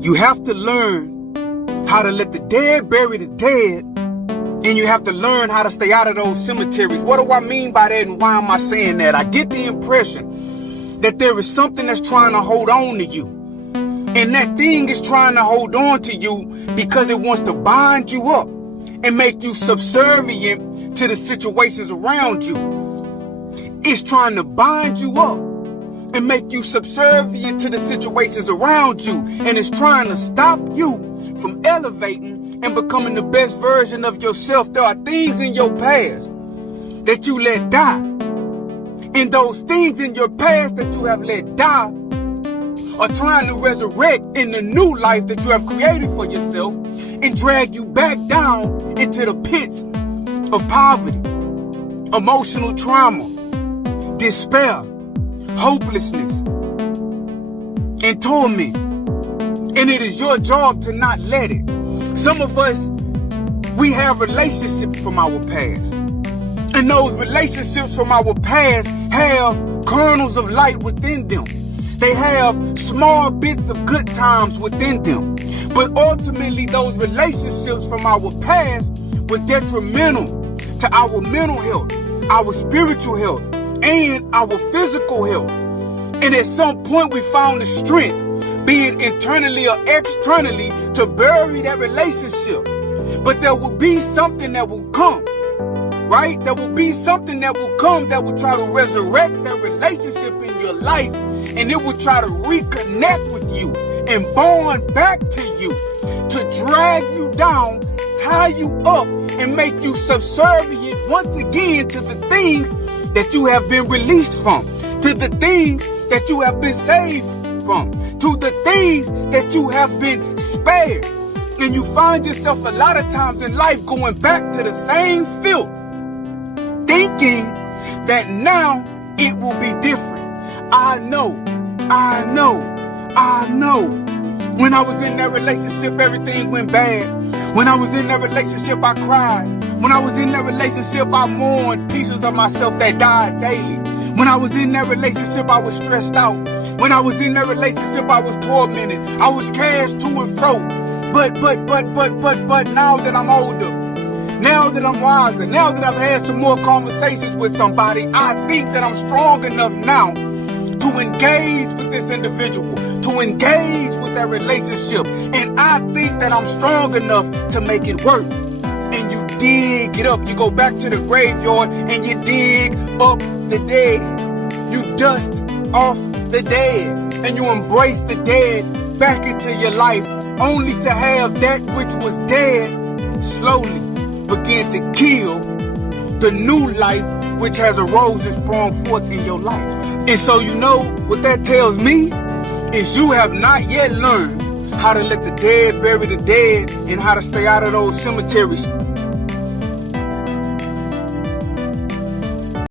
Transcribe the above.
You have to learn how to let the dead bury the dead, and you have to learn how to stay out of those cemeteries. What do I mean by that, and why am I saying that? I get the impression that there is something that's trying to hold on to you. And that thing is trying to hold on to you because it wants to bind you up and make you subservient to the situations around you. It's trying to bind you up and make you subservient to the situations around you. And it's trying to stop you from elevating and becoming the best version of yourself. There are things in your past that you let die. And those things in your past that you have let die are trying to resurrect in the new life that you have created for yourself and drag you back down into the pits of poverty, emotional trauma, despair, hopelessness, and torment. And it is your job to not let it. Some of us, we have relationships from our past. And those relationships from our past have kernels of light within them. They have small bits of good times within them. But ultimately, those relationships from our past were detrimental to our mental health, our spiritual health, and our physical health. And at some point, we found the strength, be it internally or externally, to bury that relationship. But there will be something that will come, right? There will be something that will come that will try to resurrect that relationship in your life, and it will try to reconnect with you and bond back to you, to drag you down, tie you up, and make you subservient once again to the things that you have been released from, to the things that you have been saved from, to the things that you have been spared. And you find yourself a lot of times in life going back to the same filth, thinking that now it will be different. I know. When I was in that relationship, everything went bad. When I was in that relationship, I cried. When I was in that relationship, I mourned pieces of myself that died daily. When I was in that relationship, I was stressed out. When I was in that relationship, I was tormented. I was cast to and fro. But now that I'm older, now that I'm wiser, now that I've had some more conversations with somebody, I think that I'm strong enough now to engage with this individual, to engage with that relationship. And I think that I'm strong enough to make it work. And you dig it up. You go back to the graveyard and you dig up the dead. You dust off the dead and you embrace the dead back into your life, only to have that which was dead slowly begin to kill the new life which has arose and sprung forth in your life. And so you know what that tells me is you have not yet learned how to let the dead bury the dead and how to stay out of those cemeteries.